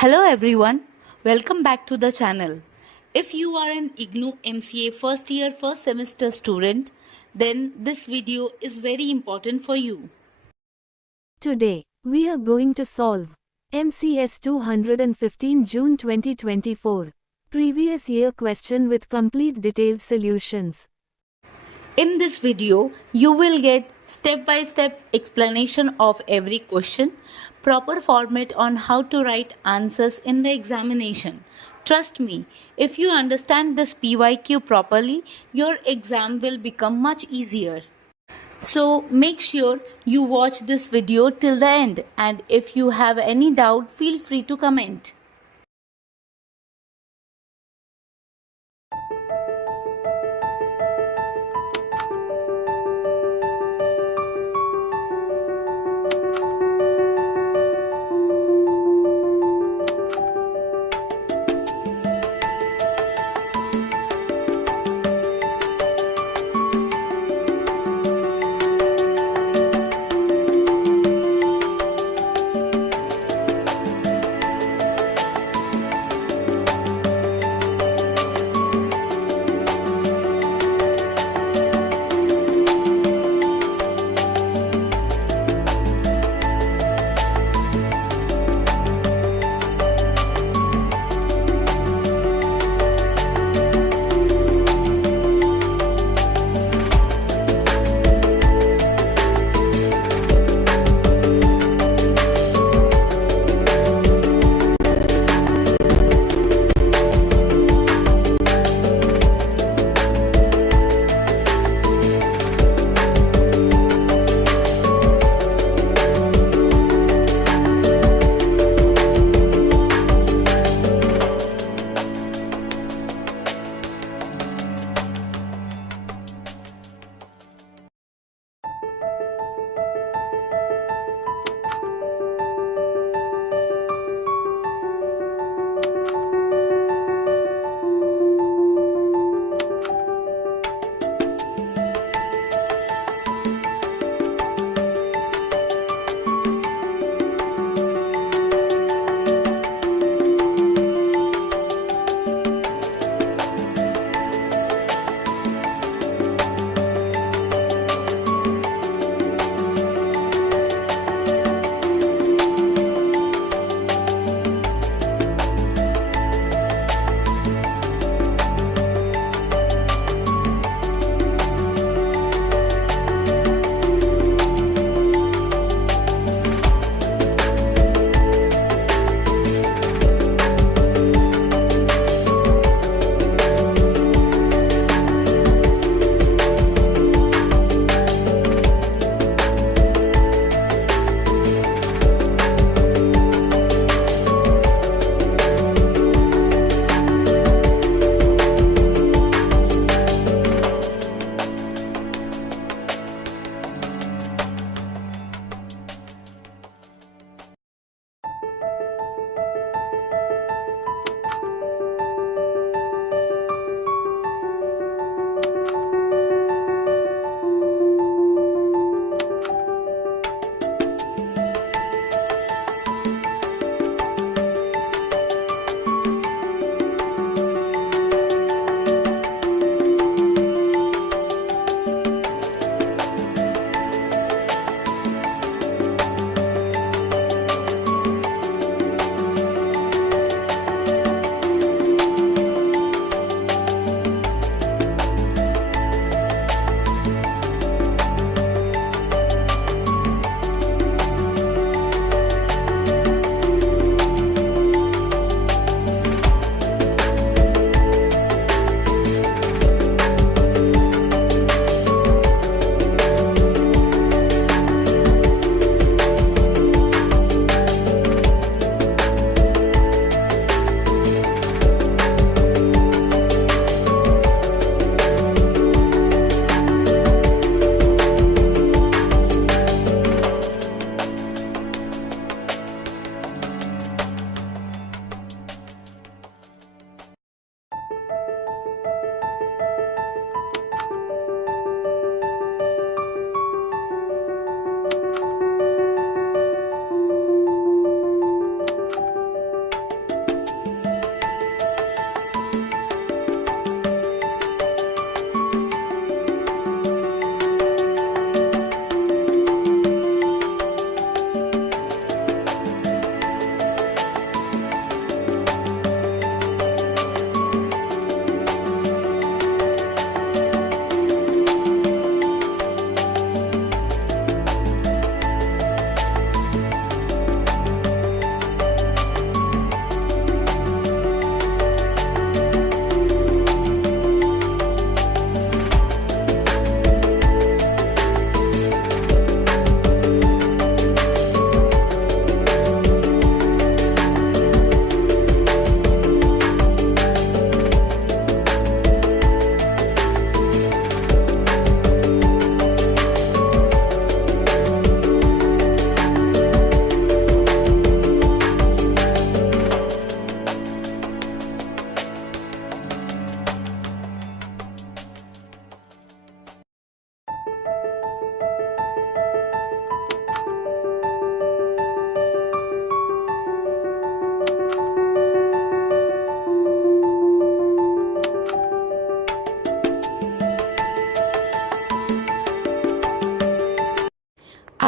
Hello everyone, welcome back to the channel. If you are an IGNOU MCA first year first semester student, then this video is very important for you. Today, we are going to solve MCS-215 June 2024 previous year question with complete detailed solutions. In this video, you will get step-by-step explanation of every question, proper format on how to write answers in the examination. Trust me, if you understand this PYQ properly, your exam will become much easier. So make sure you watch this video till the end, and if you have any doubt, feel free to comment.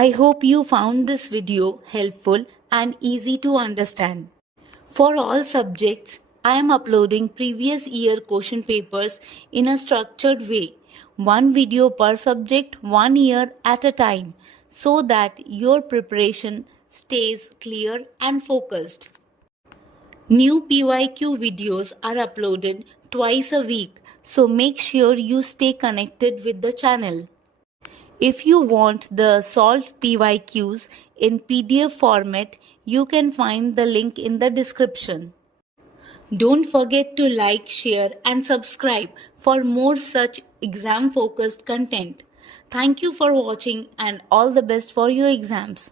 I hope you found this video helpful and easy to understand. For all subjects, I am uploading previous year question papers in a structured way, one video per subject, 1 year at a time, so that your preparation stays clear and focused. New PYQ videos are uploaded twice a week, so make sure you stay connected with the channel. If you want the solved PYQs in PDF format, you can find the link in the description. Don't forget to like, share and subscribe for more such exam focused content. Thank you for watching and all the best for your exams.